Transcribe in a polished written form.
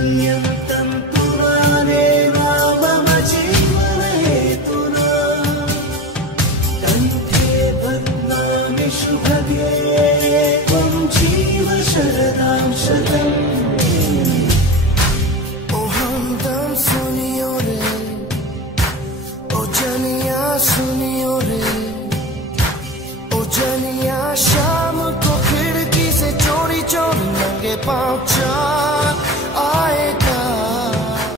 पर्यन्तं पुराणेन मम जीवनहेतुना कण्ठे बध्नामि शुभगे त्वं जीव शरदां शतम्। ओ हमदम सुनियो रे, ओ जनिया सुनियो रे, ओ जनिया शाम को खिड़की से चोरी चोरी नंगे पाँव